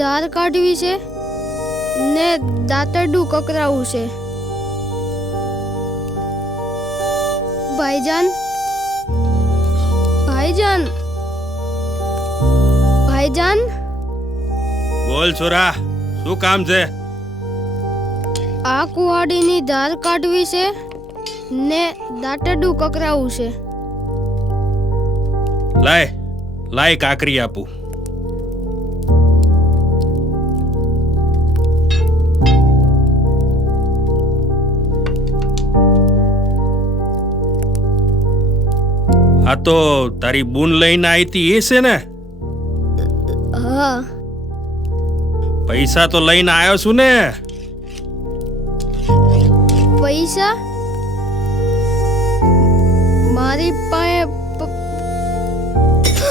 ધાર કાઢવી છે ને દાંતરડું કકરાવું છે. ભાઈજાન, ભાઈજાન, ભાઈજાન. બોલ છોરા, શું કામ છે? આ કુહાડીની ધાર કાઢવી છે ને દાંતરડું કકરાવું છે. લાય લાય કાકરી આપું. આ તો તારી બૂન લઈને આવી હતી એ છે ને? હા. પૈસા તો લઈને આવ્યો છું ને. પૈસા મારી પાસે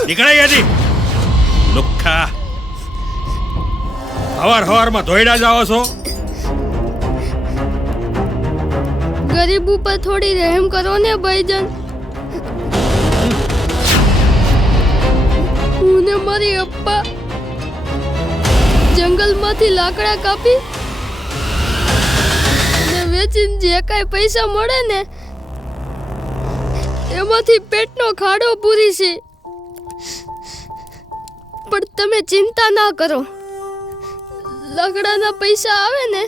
નીકળાય અહીંયાથી લુખ્ખા. હવારમાં ધોઈડા જાઓ છો. ગરીબ ઉપર થોડી રહેમ કરો ને ભાઈજાન. હું ને મારી અપ્પા જંગલમાંથી લાકડા કાપી ને વેચીને જે કાંઈ પૈસા મળે ને એમાંથી પેટનો ખાડો પૂરી છે. પણ તમે ચિંતા ના કરો, લાકડાના પૈસા આવે ને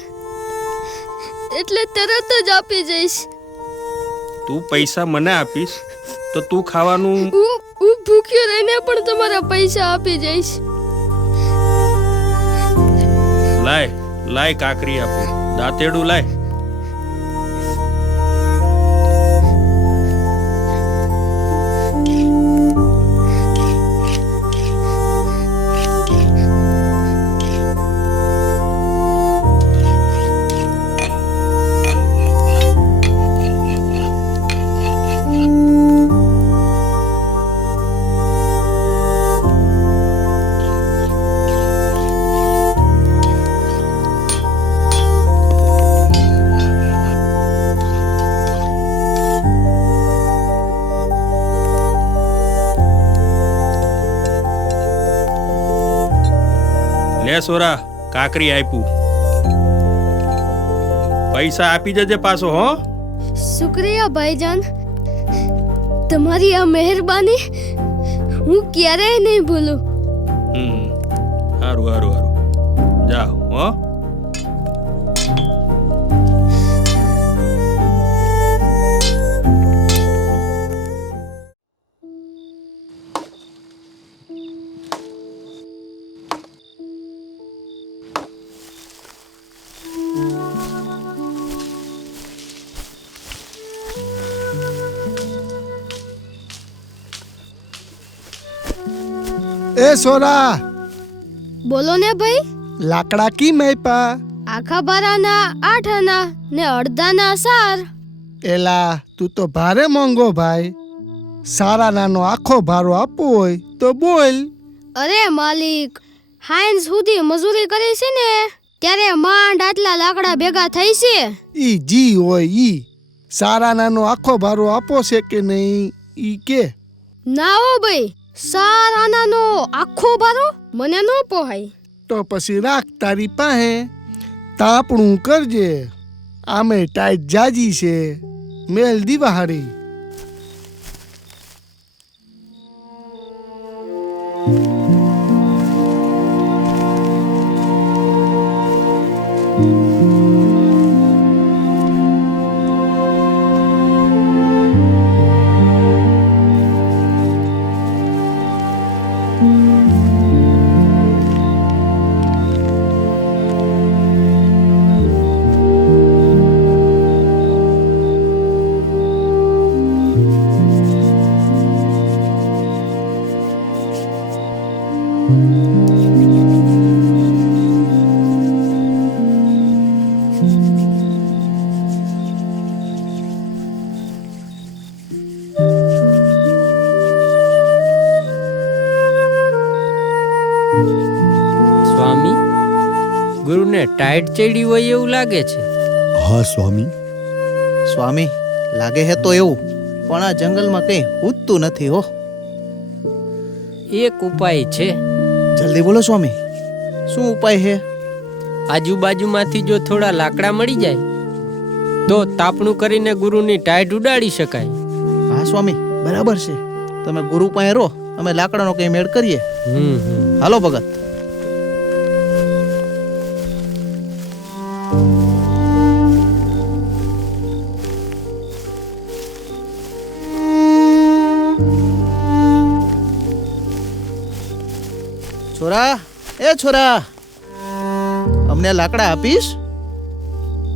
એટલે તરત જ આપી જઈશ. તું પૈસા મને આપીશ તો તું ખાવાનું. હું ભૂખ્યો રહીને પણ તમારા પૈસા આપી જઈશ. લાય લાય કાકરી આપું, દાંતેડું લાય. લે સોરા, કાકરી આપ્યું. પૈસા આપી જજે પાછો હો. શુક્રિયા ભાઈજાન, તમારી આ મહેરબાની હું ક્યારેય નહીં ભૂલું. સારું સારું સારું, જાઓ હો. એ સોરા, બોલો ને ભાઈ. લાકડા કી મેપા? આખા બારાના 8 આના ને અડધાના 4. એલા તું તો ભારે મોંઘો ભાઈ. સારા નાનો આખો ભારો આપવો હોય તો બોલ. અરે માલિક, હાઈન સુધી મજૂરી કરી છે ને ત્યારે માંડ આટલા લાકડા ભેગા થઈ છે. ઈ જી હોય ઈ. સારા નાનો આખો ભારો આપો છે કે નહીં ઈ કે. ના હો ભાઈ, સારાનાનો આખો બારો મને ન પોહાય. તો પછી રાખ તારી પાસે. તાપણું કરજે. આમે ટાઈટ જાજી છે, મેલ દીવાહારી. સ્વામી, ગુરુને ટાઈટ ચડી હોય એવું લાગે છે. હા સ્વામી. સ્વામી, લાગે હે તો એવું, પણ આ જંગલમાં કંઈ ઉડતું નથી હો. એક ઉપાય છે. જલ્દી બોલો સ્વામી. શું ઉપાય છે? આજુબાજુમાંથી જો થોડા લાકડા મળી જાય તો તાપણું કરીને ગુરુની ટાઈટ ઉડાડી શકાય. હા સ્વામી, બરાબર છે. તમે ગુરુ પાસે રહો, અમે લાકડાનો કઈ મેળ કરીએ. હાલો ભગત. છોરા, એ છોરા, અમને લાકડા આપીશ?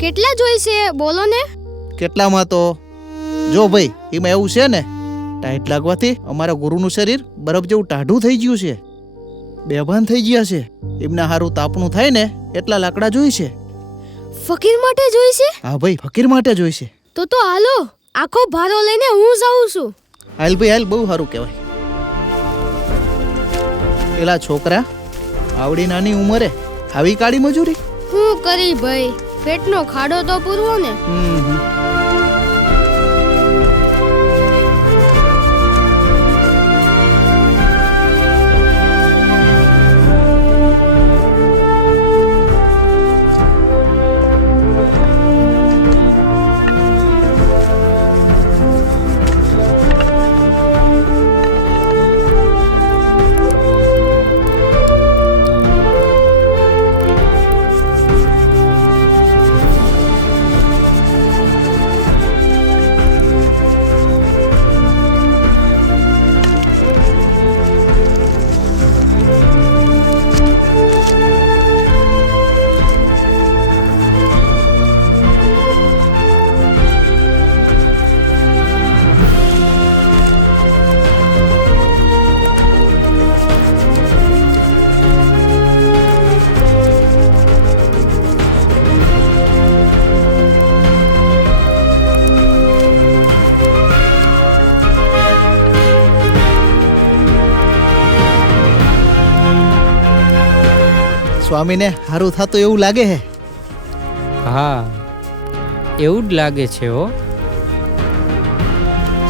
કેટલા જોઈશે બોલો ને? કેટલામાં તો જો ભાઈ, એમાં એવું છે ને, ટાઈટ લાગવાથી અમારા ગુરુનું શરીર બરફ જેવું ટાઢું થઈ ગયું છે, બેભાન થઈ ગયા છે. એમના હારું તાપણું થાય ને એટલા લાકડા જોઈશે. ફકીર માટે જોઈશે? હા ભાઈ, ફકીર માટે જોઈશે. તો હાલો, આખો ભારો લઈને હું જાઉં છું. હાલ ભાઈ હાલ, બહુ સારું કહેવાય. પેલા છોકરા આવડી નાની ઉંમરે આવી કાળી મજૂરી? હું કરી ભાઈ, પેટનો ખાડો તો પૂરવો ને. સ્વામીને સારું થતું એવું લાગે છે. હા, એવું જ લાગે છે હો.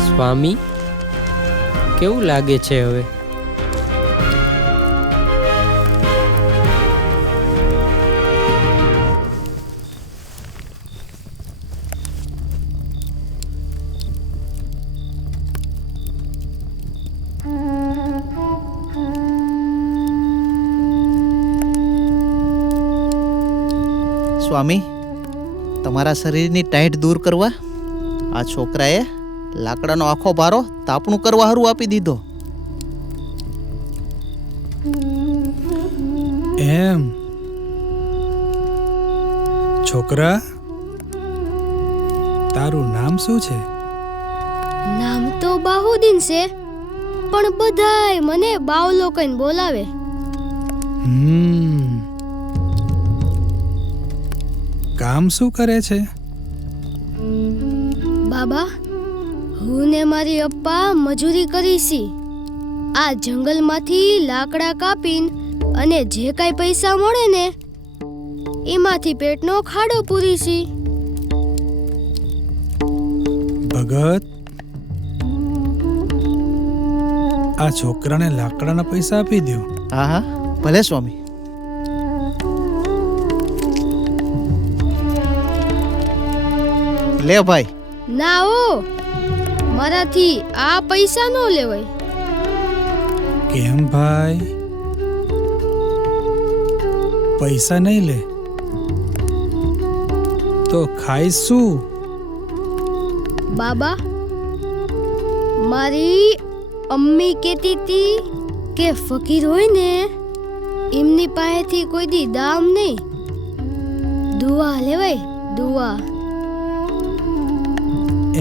સ્વામી, કેવું લાગે છે હવે? સ્વામી, તમારા શરીરની ટાઈટ દૂર કરવા આ છોકરાએ લાકડાનો આખો ભારો તાપણું કરવા હારું આપી દીધો. એમ? છોકરા, તારું નામ શું છે? નામ તો બાહુદીન છે, પણ બધાય મને બાવલો કઈને બોલાવે. કામ શું કરે છે? બાબા, હું ને મારી અપ્પા મજૂરી કરીશી. આ જંગલમાંથી લાકડા કાપીને અને જે કાંઈ પૈસા મળે ને એમાંથી પેટનો ખાડો પૂરીશી. ભગત, આ છોકરાને લાકડાના પૈસા આપી દો. હા હા, ભલે સ્વામી. લે ભાઈ. ના ઓ, મારાથી આ પૈસા નો લેવાય. કેમ ભાઈ? પૈસા નહીં લે તો ખાઈશ શું? બાબા, મારી અમ્મી કહેતી હતી કે ફકીર હોય ને એમની પાસેથી કોઈ દી દામ નહીં, દુઆ લેવાય, દુઆ.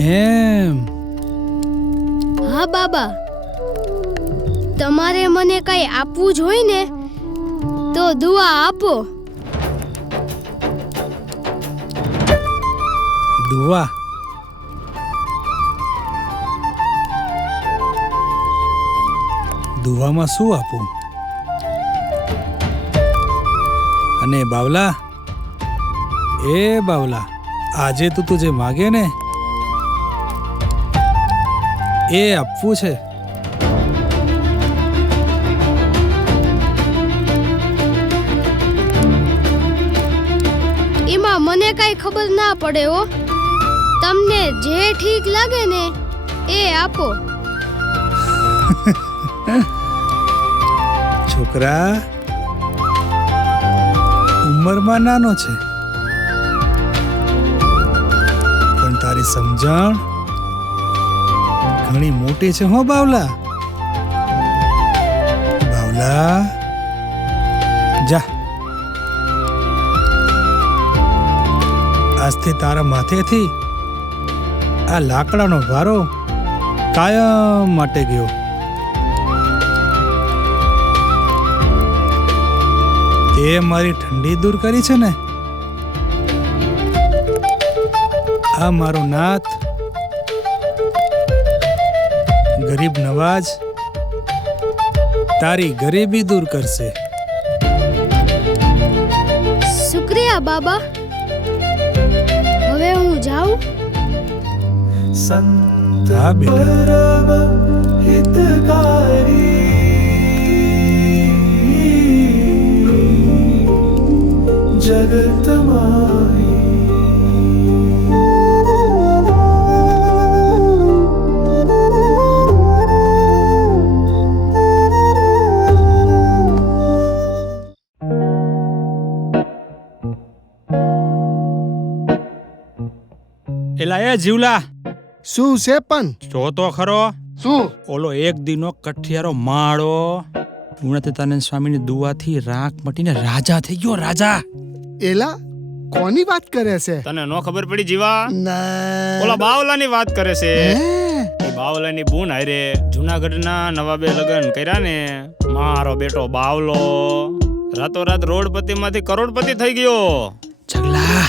એમ? હા બાબા, તમારે મને કઈ આપવું જ હોય ને તો દુઆ આપો. દુઆ? દુઆમાં શું આપું? અને બાવલા, એ બાવલા, આજે તું જે માગે ને એ આપવું છે. એમાં મને કાંઈ ખબર ના પડે હો. તમને જે ઠીક લાગે ને એ આપો. છોકરા ઉંમરમાં નાનો છે, પણ તારી સમજણ ઘણી મોટી છે. હો બાવલા, બાવલા જા, આજથી તારા માથેથી આ લાકડાનો ભારો કાયમ માટે ગયો. તે મારી ઠંડી દૂર કરી છે ને. આ મારો નાથ ગરીબ નવાજ તારી ગરીબી દૂર કરશે. શુક્રિયા બાબા. હવે હું જાઉં. હા બેટા. એલા એ જીવલા, શું છે પણ? જો તો ખરો શું? ઓલો એક દીનો કઠિયારો માળો ગુણાતીતાનંદ સ્વામીની દુઆથી રાખ મટીને રાજા થઈ ગયો. રાજા. એલા કોની વાત કરે છે? તને નો ખબર પડી જીવા? ના. ઓલા બાવલાની વાત કરે છે. હે? એ બાવલાની બૂન હારે જૂનાગઢના નવાબે લગન કર્યા ને. મારો બેટો બાવલો રાતોરાત રોડપતિમાંથી કરોડપતિ થઈ ગયો. જગલા,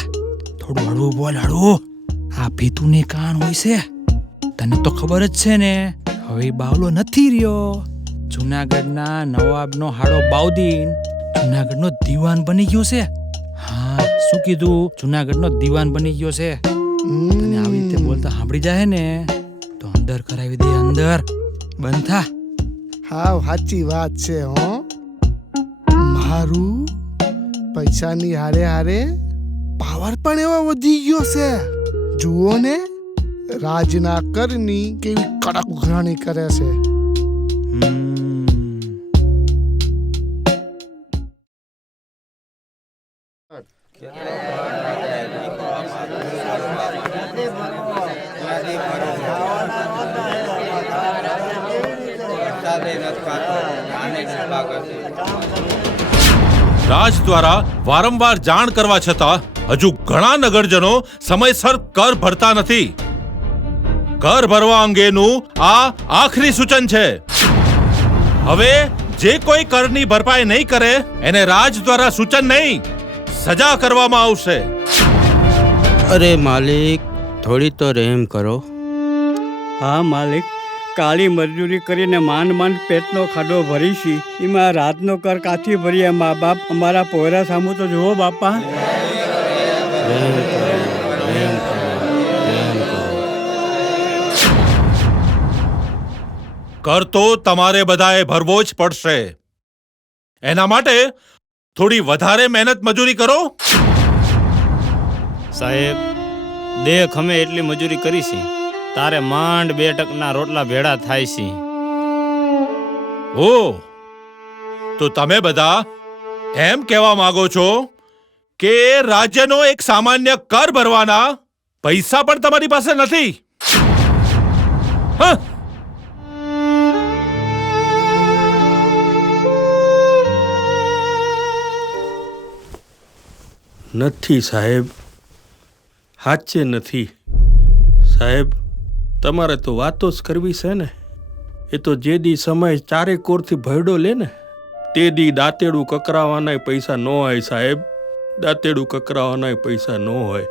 થોડું હળવું બોલ, હળવું. આ ભીતુને કાન હોય છે, તને તો ખબર જ છે ને. હવે બાવલો નથી રહ્યો. જૂનાગઢના નવાબનો હાડો બાઉદીન જૂનાગઢનો દીવાન બની ગયો છે. હા, શું કીધું? જૂનાગઢનો દીવાન બની ગયો છે. તને આવી રીતે બોલતા સાંભળી જાય ને તો અંદર કરાવી દે, અંદર. બંધ થા. હાવ સાચી વાત છે. હો, મારું પૈસાની હારે હારે પાવર પણ એવો વધી ગયો છે. જુઓ ને, રાજના કરની કેવી કડક ઉઘરાણી કરે છે. રાજ દ્વારા વારંવાર જાણ કરવા છતાં હજુ ઘણા નગરજનો સમયસર કર ભરતા નથી. કર ભરવા અંગેનું આ આખરી સૂચન છે. હવે જે કોઈ કરની ભરપાઈ નહીં કરે એને રાજ દ્વારા સૂચન નહીં, સજા કરવામાં આવશે. અરે માલિક, થોડી તો રહેમ કરો. હા માલિક, કાળી મજૂરી કરીને માંડ માંડ પેટનો ખાડો ભરીશી. એમાં રાતનો કર કાથી ભરીએ મા બાપ? અમારા પોયરા સામું તો જુઓ બાપા. રહેમ કરો, રહેમ કરો, રહેમ કરો. કર તો તમારે બધાએ ભરવો જ પડશે. એના માટે થોડી વધારે મહેનત મજૂરી કરો. સાહેબ, દેખ અમે એટલી મજૂરી કરી છે, તારે માંડ 2 ટકના રોટલા ભેળા થાય છે. ઓ, તો તમે બધા એમ કહેવા માંગો છો કે રાજ્યનો એક સામાન્ય કર ભરવાના પૈસા પણ તમારી પાસે નથી? હા, નથી સાહેબ, સાચે નથી. સાહેબ, તમારે તો વાતો જ કરવી છે ને. એ તો જે દી સમય ચારે કોરથી ભયડો લે ને તે દી દાંતેડું કકરાવાના પૈસા ન હોય સાહેબ. દાંતેડું કકરાવાના પૈસા ન હોય.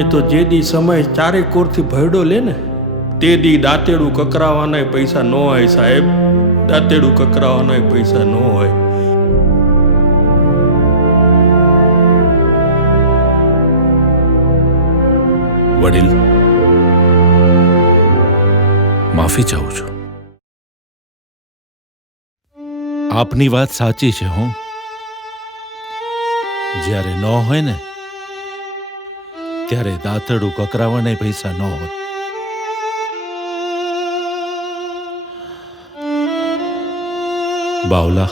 એ તો જે દી સમય ચારે કોરથી ભયડો લે ને તે દી દાંતેડું કકરાવાના પૈસા ન હોય સાહેબ. દાંતેડું કકરાવાના પૈસા ન હોય. વડીલ વડીલ, માફી ચાહું છું. આપની વાત સાચી છે. હું જ્યારે ન હોય ને ત્યારે દાંતરડું કકરાવાને પૈસા ન હોય. બાવલા,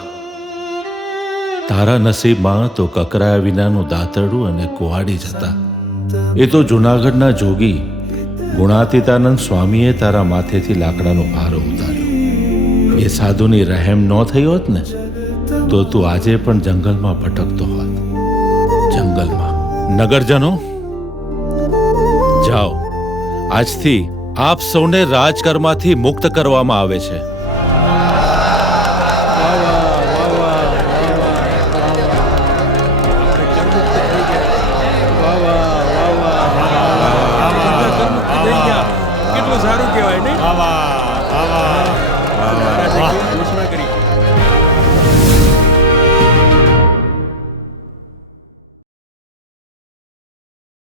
તારા નસીબમાં તો કકરાયા વિનાનું દાંતરડું અને કુહાડી જ હતા. એ તો જૂનાગઢના જોગી ગુણાતીતાનંદ સ્વામીએ તારા માથેથી લાકડાનો ભારો ઉતાર્યો. એ સાધુની રહેમ ન થઈ હોત ને તો તું આજે પણ જંગલમાં ભટકતો હોત. જંગલમાં. નગરજનો, જાઓ. આજથી આપ સૌને રાજકરમાંથી મુક્ત કરવામાં આવે છે.